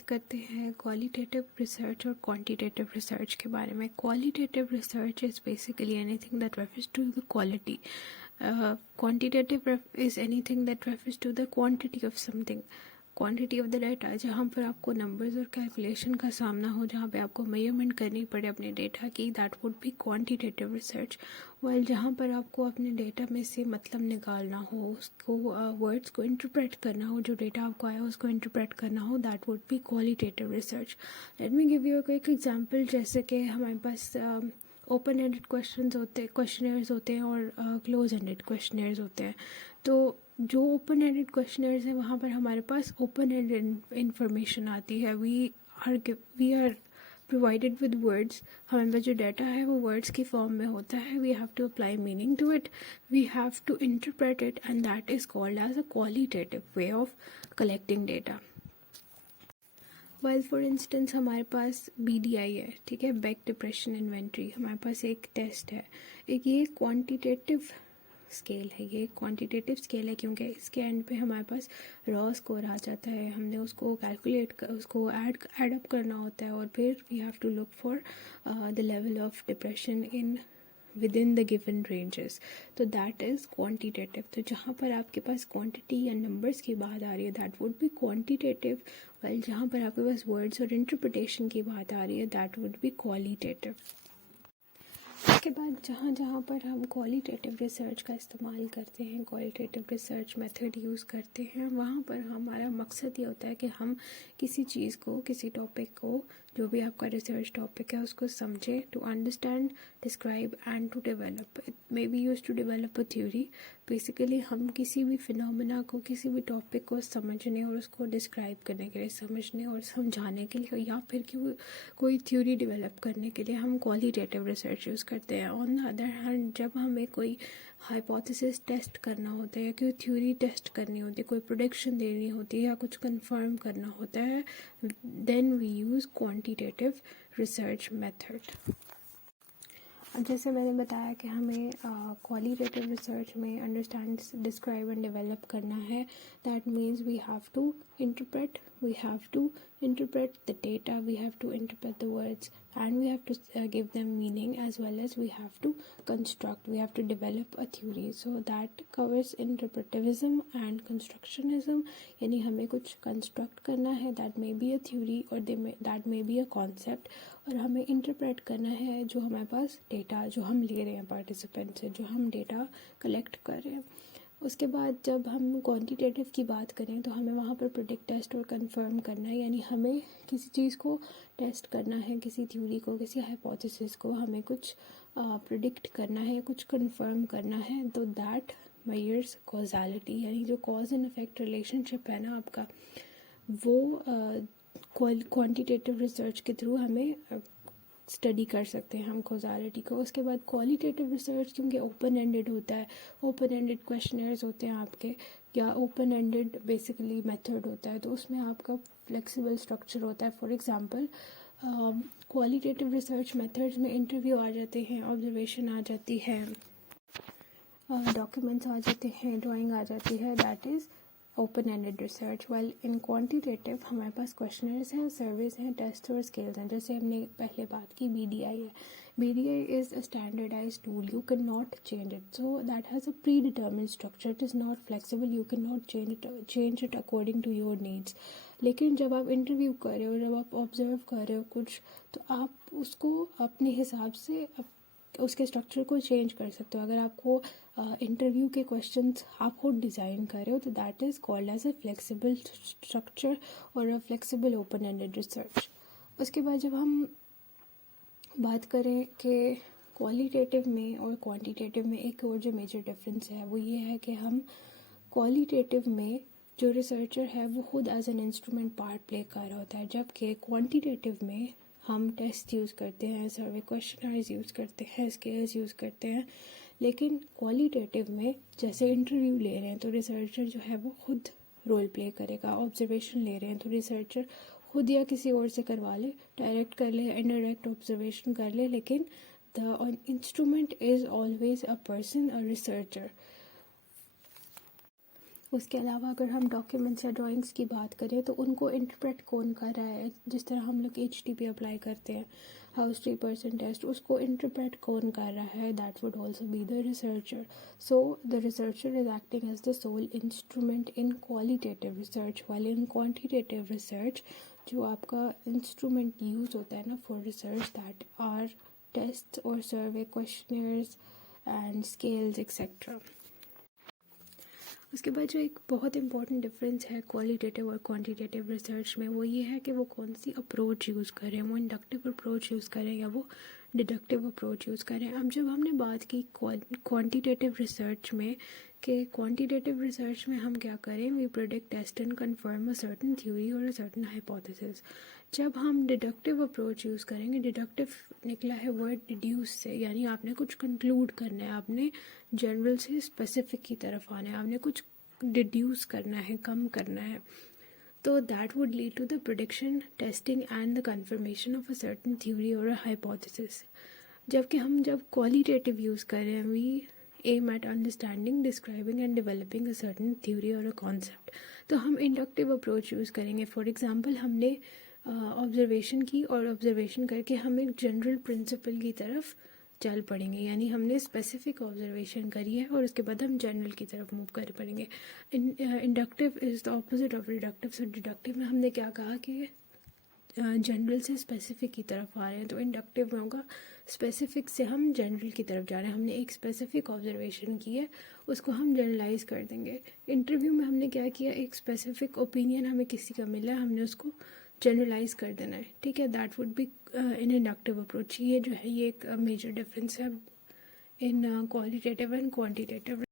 बात करते हैं क्वालिटेटिव रिसर्च और क्वांटिटेटिव रिसर्च के बारे में। Qualitative research is basically anything that refers to the quality, quantitative is anything that refers to the quantity of something, quantity of the data, जहाँ पर आपको नंबर्स और कैलकुलेशन का सामना हो, जहाँ पे आपको मेजरमेंट करनी पड़े अपने डेटा की, that would be quantitative research. Well, जहाँ पर आपको अपने डेटा में से मतलब निकालना हो, उसको वर्ड्स को इंटरप्रेट करना हो, जो डेटा आपको आया उसको इंटरप्रेट करना हो, that would be qualitative research. Let me give you एक एग्जांपल। जैसे कि हमारे पास ओपन एंडेड क्वेश्चनर्स होते हैं और क्लोज एंडेड क्वेश्चनर्स होते हैं। तो जो ओपन एंडेड क्वेश्चनर्स है वहाँ पर हमारे पास ओपन एंडेड इंफॉर्मेशन आती है। We are provided with words. हमारे पास जो डाटा है वो वर्ड्स की फॉर्म में होता है। We have to apply meaning to it, we have to interpret it, and that is called as a qualitative way of collecting data. Well, for instance हमारे पास BDI है, ठीक है, बैक डिप्रेशन इन्वेंट्री। हमारे पास एक टेस्ट है, एक ये क्वांटिटेटिव स्केल है, ये क्वांटिटेटिव स्केल है क्योंकि इसके एंड पे हमारे पास रॉ स्कोर आ जाता है। हमने उसको उसको ऐड अप करना होता है और फिर we have to look for the level of depression in within the given ranges. तो दैट इज़ क्वांटिटेटिव। तो जहाँ पर आपके पास क्वांटिटी या नंबर्स की बात आ रही है, that would be quantitative. Well, जहाँ पर आपके पास वर्ड्स और इंटरप्रिटेशन की बात आ रही है, दैट वुड बी क्वालिटेटिव। उसके बाद जहाँ जहाँ पर हम क्वालिटेटिव रिसर्च का इस्तेमाल करते हैं, क्वालिटेटिव रिसर्च मेथड यूज़ करते हैं, वहाँ पर हमारा मकसद ये होता है कि हम किसी चीज़ को, किसी टॉपिक को, जो भी आपका रिसर्च टॉपिक है, उसको समझें, to understand, describe and to develop. It may be use to develop a theory. Basically हम किसी भी फिनोमेना को, किसी भी टॉपिक को समझने और उसको डिस्क्राइब करने के लिए, समझने और समझाने के लिए, या फिर कोई थ्योरी डेवलप करने के लिए हम क्वालिटेटिव रिसर्च यूज़ करते हैं। ऑन द अदर हैंड, जब हमें कोई हाइपोथेसिस टेस्ट करना होता है या कोई थ्योरी टेस्ट करनी होती है, कोई प्रेडिक्शन देनी होती है या कुछ कंफर्म करना होता है, then we use quantitative research method. अब जैसे मैंने बताया कि हमें क्वालिटेटिव रिसर्च में अंडरस्टैंड, डिस्क्राइब एंड डेवलप करना है। That means we have to interpret the data, we have to interpret the words, and we have to give them meaning, as well as we have to develop a theory. So that covers interpretivism and constructionism. यानी हमें कुछ construct करना है, that may be a theory or that may be a concept, और हमें interpret करना है जो हमारे पास डेटा जो हम ले रहे हैं पार्टिसिपेंट से, जो हम डेटा कलेक्ट कर रहे हैं। उसके बाद जब हम क्वांटिटेटिव की बात करें तो हमें वहाँ पर प्रेडिक्ट, टेस्ट और कंफर्म करना है। यानी हमें किसी चीज़ को टेस्ट करना है, किसी थ्योरी को, किसी हाइपोथेसिस को हमें कुछ प्रेडिक्ट करना है, कुछ कंफर्म करना है। तो दैट मेजर्स कॉजालिटी, यानी जो कॉज एंड इफेक्ट रिलेशनशिप है ना आपका, वो क्वांटिटेटिव रिसर्च के थ्रू हमें स्टडी कर सकते हैं हम कॉजालिटी को। उसके बाद क्वालिटेटिव रिसर्च क्योंकि ओपन एंडेड होता है, ओपन एंडेड क्वेश्चनर्स होते हैं आपके, या ओपन एंडेड बेसिकली मेथड होता है, तो उसमें आपका फ्लेक्सिबल स्ट्रक्चर होता है। For example, qualitative research methods में इंटरव्यू आ जाते हैं, ऑब्जर्वेशन आ जाती है, डॉक्यूमेंट्स आ जाते हैं, ड्राइंग आ जाती है, that is open ended research. Well, in quantitative हमारे पास क्वेश्चनर्स हैं, सर्वेज हैं, टेस्ट और स्केल्स हैं। जैसे हमने पहले बात की, BDI है। BDI is a standardised tool, you can not change it, so that has a predetermined structure, it is not flexible, you can not change it according to your needs. लेकिन जब आप interview कर रहे हो, जब आप observe कर रहे हो कुछ, तो आप उसको अपने हिसाब से उसके स्ट्रक्चर को चेंज कर सकते हो। अगर आपको इंटरव्यू के क्वेश्चंस आप खुद डिज़ाइन कर रहे हो, तो that is called as a flexible structure और a flexible open ended research. उसके बाद जब हम बात करें कि क्वालिटेटिव में और क्वांटिटेटिव में एक और जो मेजर डिफरेंस है वो ये है कि हम क्वालिटेटिव में जो रिसर्चर है वो खुद as an instrument part play कर रहा होता है, जबकि क्वांटिटेटिव में हम टेस्ट यूज़ करते हैं, सर्वे क्वेश्चनर्स यूज़ करते हैं, स्केल्स यूज़ करते हैं। लेकिन क्वालिटेटिव में जैसे इंटरव्यू ले रहे हैं तो रिसर्चर जो है वो खुद रोल प्ले करेगा। ऑब्जर्वेशन ले रहे हैं तो रिसर्चर खुद या किसी और से करवा ले, डायरेक्ट कर ले, इनडायरेक्ट ऑब्जर्वेशन कर ले, लेकिन the instrument is always a person, a researcher. उसके अलावा अगर हम डॉक्यूमेंट्स या ड्राइंग्स की बात करें तो उनको इंटरप्रेट कौन कर रहा है, जिस तरह हम लोग HTP अप्लाई करते हैं, हाउस ट्री पर्सन टेस्ट, उसको इंटरप्रेट कौन कर रहा है, that would also be the researcher. So the researcher is acting as the sole instrument in qualitative research, while in quantitative research जो आपका इंस्ट्रूमेंट यूज होता है ना for research, that are test और survey questionnaires and scales etcetera. उसके बाद जो एक बहुत इंपॉर्टेंट डिफरेंस है क्वालिटेटिव और क्वांटिटेटिव रिसर्च में, वो ये है कि वो कौन सी अप्रोच यूज़ करें, वो इंडक्टिव अप्रोच यूज़ करें या वो डिडक्टिव अप्रोच यूज़ करें. अब जब हमने बात की क्वांटिटेटिव रिसर्च में कि क्वांटिटेटिव रिसर्च में हम क्या करें, we predict, test and confirm a certain theory और अ सर्टेन हाइपोथेसिस. जब हम डिडक्टिव अप्रोच यूज़ करेंगे, डिडक्टिव निकला है वर्ड डिड्यूस से, यानी आपने कुछ कंक्लूड करना है, आपने जनरल से स्पेसिफिक की तरफ आना है, आपने कुछ डिड्यूस करना है, कम करना है. तो that would lead to the prediction, testing and the confirmation of a certain theory और अ हाइपोथेसिस. जबकि हम जब क्वालिटेटिव यूज़ करें, we aim at understanding, describing and developing a certain theory और अ कॉन्सेप्ट. तो हम इंडक्टिव अप्रोच यूज़ करेंगे. For example हमने ऑब्जर्वेशन की और ऑब्जर्वेशन करके हम एक जनरल प्रिंसिपल की तरफ चल पड़ेंगे, यानी हमने स्पेसिफिक ऑब्जर्वेशन करी है और उसके बाद हम जनरल की तरफ मूव कर पड़ेंगे. Inductive is the opposite of deductive. So deductive में हमने क्या कहा कि जनरल से स्पेसिफिक की तरफ आ रहे हैं, तो इंडक्टिव में होगा स्पेसिफिक से हम जनरल की तरफ जा रहे हैं. हमने एक स्पेसिफिक ऑब्जर्वेशन की है, उसको हम जनरलाइज कर देंगे. इंटरव्यू में हमने क्या किया, एक स्पेसिफिक ओपिनियन हमें किसी का मिला है, हमने उसको जनरलाइज कर देना है. ठीक है, that would be in inductive approach. ये जो है ये एक मेजर डिफरेंस है इन क्वालिटेटिव एंड क्वांटिटेटिव.